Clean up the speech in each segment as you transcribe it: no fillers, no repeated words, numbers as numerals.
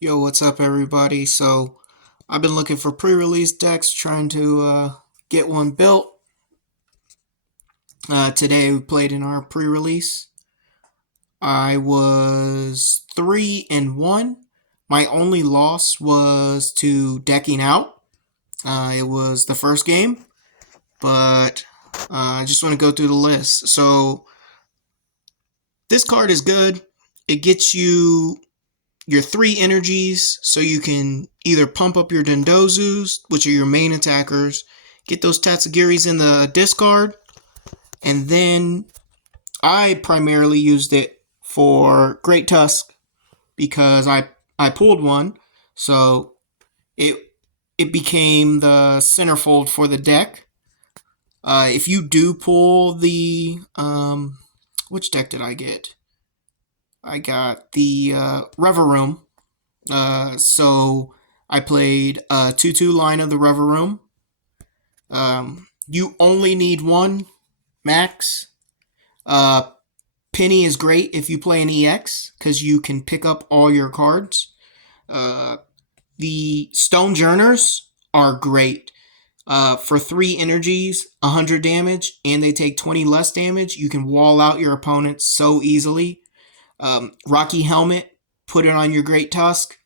Yo, what's up, everybody? So, I've been looking for pre-release decks, trying to get one built. Today we played in our pre-release. I was 3-1. My only loss was to decking out. It was the first game, but I just want to go through the list. So, this card is good. It gets you your 3 energies, so you can either pump up your Dondozus, which are your main attackers, get those Tatsugiris in the discard, and then I primarily used it for Great Tusk because I pulled one, so it it became the centerfold for the deck. If you do pull the which deck did I get? I got the Revavroom. So I played a 2-2 line of the Revavroom. You only need one max. Uh, Penny is great if you play an EX because you can pick up all your cards. Uh, the Stonjourners are great. For 3 energies, 100 damage, and they take 20 less damage. You can wall out your opponents so easily. RockyHelmet, put it on your Great Tusk,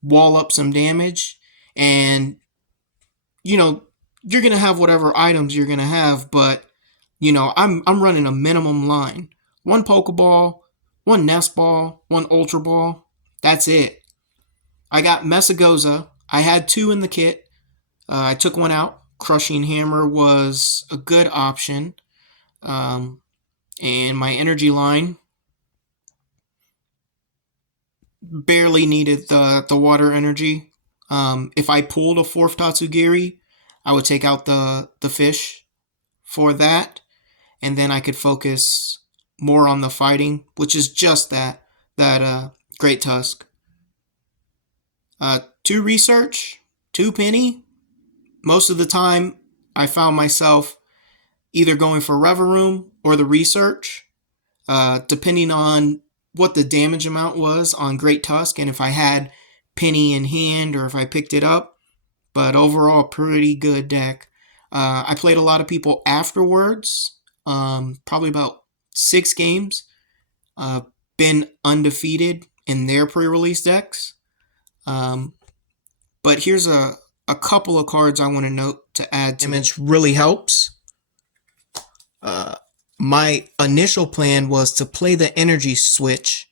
wall up some damage, and you're gonna have whatever items you're gonna have, but I'm running a minimum line. One Pokeball, one NestBall, one Ultraball. That's it. I got Mesagoza. I had 2 in the kit. I took one out. Crushing Hammer was a good option. And my energy line barely needed the water energy. If I pulled a 4th Tatsugiri, I would take out the fish for that, and then I could focus more on the fighting, which is just that Great Tusk. 2 research, 2 penny. Most of the time, I found myself either going for Revavroom or the research, depending on what the damage amount was on Great Tusk and if I had penny in hand or if I picked it up. But overall, pretty good deck. I played a lot of people afterwards, probably about 6 games. Been undefeated in their pre-release decks. But here's a couple of cards I want to note to add to damage really helps. My initial plan was to play the energy switch,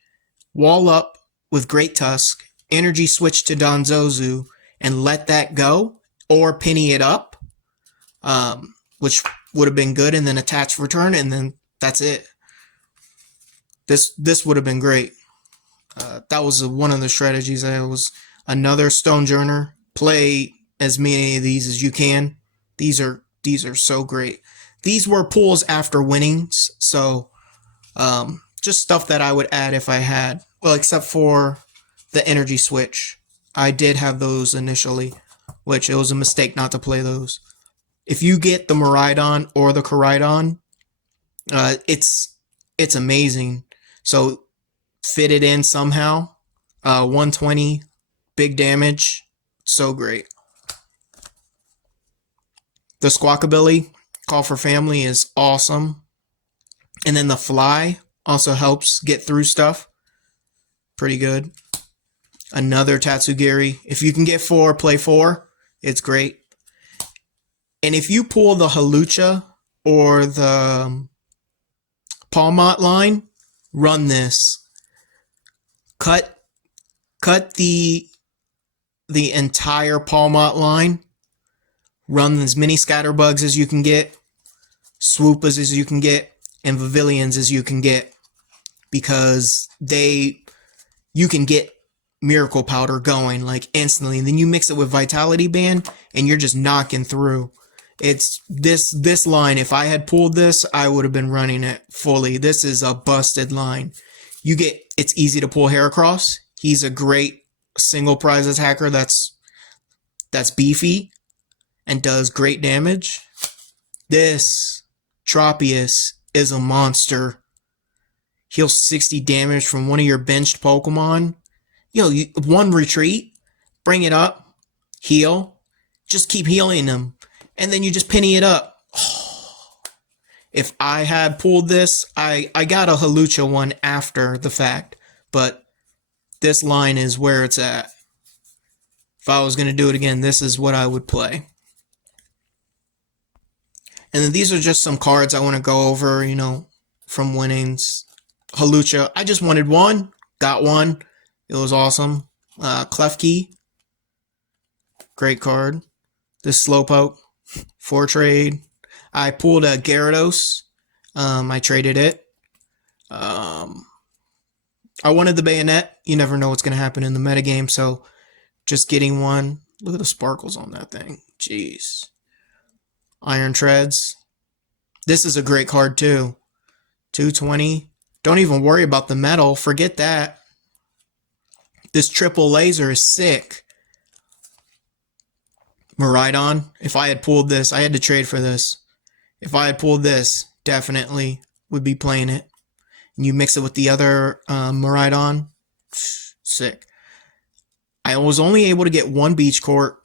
wall up with Great Tusk, energy switch to Dondozo, and let that go, or penny it up, which would have been good, and then attach return, and then that's it. This would have been great. That was one of the strategies. That was another Stonjourner. Play as many of these as you can. These are so great. These were pulls after winnings, so just stuff that I would add if I had. Well, except for the energy switch. I did have those initially, which it was a mistake not to play those. If you get the Miraidon or the Koraidon, it's amazing. So fit it in somehow. 120, big damage, so great. The Squawkabilly, Call for Family, is awesome. And then the Fly also helps get through stuff. Pretty good. Another Tatsugiri. If you can get 4, play 4. It's great. And if you pull the Halucha or the Palmot line, run this. Cut the entire Palmot line. Run as many Scatterbugs as you can get, Swoopas as you can get, and Pavilions as you can get, because you can get Miracle Powder going like instantly, and then you mix it with Vitality Band, and you're just knocking through. It's this line. If I had pulled this, I would have been running it fully. This is a busted line. It's easy to pull Heracross. He's a great single prize attacker. That's beefy and does great damage. This Tropius is a monster. Heals 60 damage from one of your benched Pokemon, Yo, one retreat, bring it up, heal, just keep healing them, and then you just penny it up. If I had pulled this, I got a Hawlucha one after the fact, but this line is where it's at. If I was going to do it again, this is what I would play. And then these are just some cards I want to go over, you know, from winnings. Hawlucha, I just wanted one, got one. It was awesome. Klefki, great card. This Slowpoke, 4 trade. I pulled a Gyarados. I traded it. I wanted the Bayonet. You never know what's going to happen in the metagame, so just getting one. Look at the sparkles on that thing. Jeez. Iron Treads. This is a great card too. 220. Don't even worry about the metal. Forget that. This triple laser is sick. Miraidon. If I had pulled this, I had to trade for this. If I had pulled this, definitely would be playing it. And you mix it with the other Miraidon. Sick. I was only able to get one Beach Court,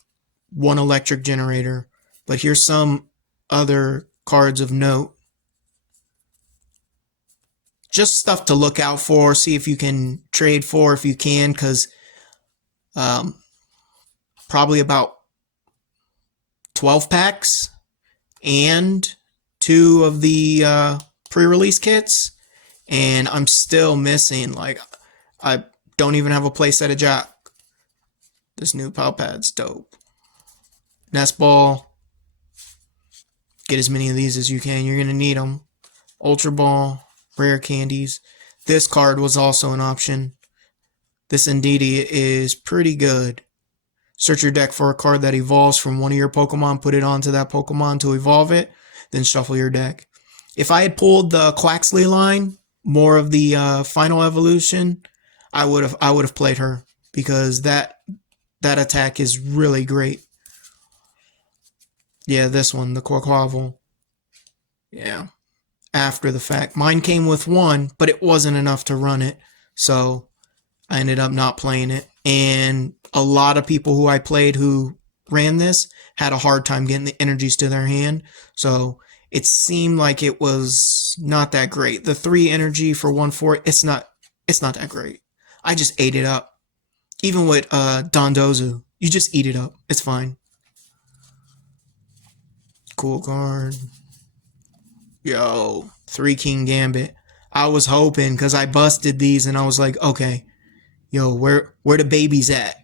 one Electric Generator. But here's some other cards of note. Just stuff to look out for. See if you can trade for if you can. Because probably about 12 packs. And 2 of the pre-release kits. And I'm still missing. Like, I don't even have a playset of Jock. This new Palpad's dope. NestBall. Get as many of these as you can. You're going to need them. Ultraball. Rare candies. This card was also an option. This Indeedee is pretty good. Search your deck for a card that evolves from one of your Pokemon. Put it onto that Pokemon to evolve it. Then shuffle your deck. If I had pulled the Quaxley line, more of the final evolution, I would have played her. Because that attack is really great. Yeah, this one, the Quaquaval. Yeah. After the fact. Mine came with 1, but it wasn't enough to run it. So I ended up not playing it. And a lot of people who I played who ran this had a hard time getting the energies to their hand. So it seemed like it was not that great. The 3 energy for 1/4, it's not that great. I just ate it up. Even with Dondozo, you just eat it up. It's fine. Cool card. Yo, 3 King Gambit. I was hoping because I busted these and I was like, okay, yo, where the babies at?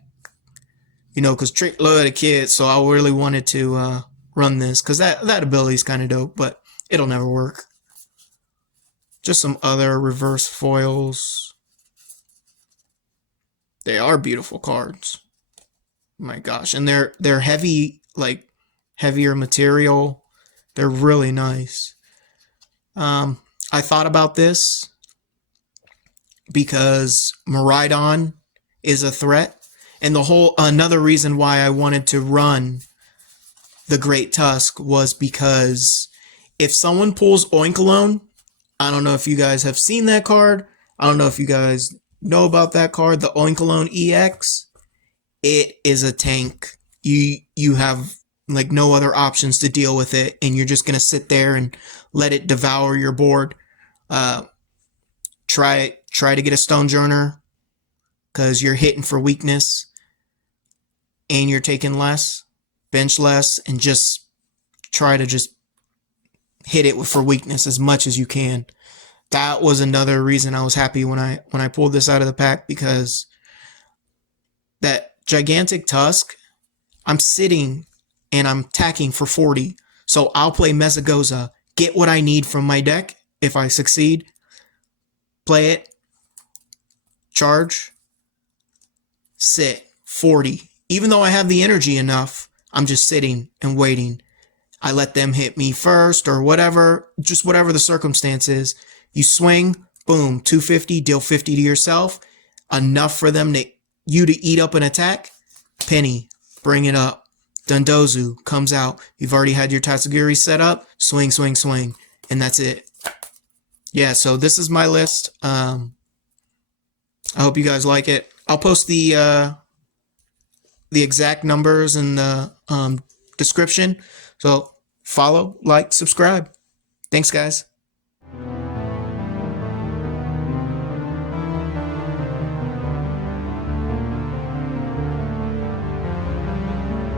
You know, because Trick loved the kids, so I really wanted to run this because that ability is kind of dope, but it'll never work. Just some other reverse foils. They are beautiful cards. Oh my gosh, and they're heavy, like heavier material. They're really nice. I thought about this because Miraidon is a threat. And another reason why I wanted to run the Great Tusk was because if someone pulls Oinkologne, I don't know if you guys have seen that card. I don't know if you guys know about that card, the Oinkologne EX. It is a tank. You have like no other options to deal with it, and you're just going to sit there and let it devour your board. Try to get a Stonjourner because you're hitting for weakness and you're taking less, bench less, and just try to just hit it for weakness as much as you can. That was another reason I was happy when I pulled this out of the pack, because that gigantic Tusk, I'm sitting and I'm attacking for 40. So I'll play Mesagoza, get what I need from my deck if I succeed, play it, charge, sit, 40. Even though I have the energy enough, I'm just sitting and waiting. I let them hit me first or whatever, just whatever the circumstance is. You swing, boom, 250, deal 50 to yourself. Enough for them to eat up an attack. Penny, bring it up. Dondozo comes out. You've already had your Tatsugiri set up. Swing, swing, swing. And that's it. Yeah, so this is my list. I hope you guys like it. I'll post the exact numbers in the description. So follow, like, subscribe. Thanks, guys.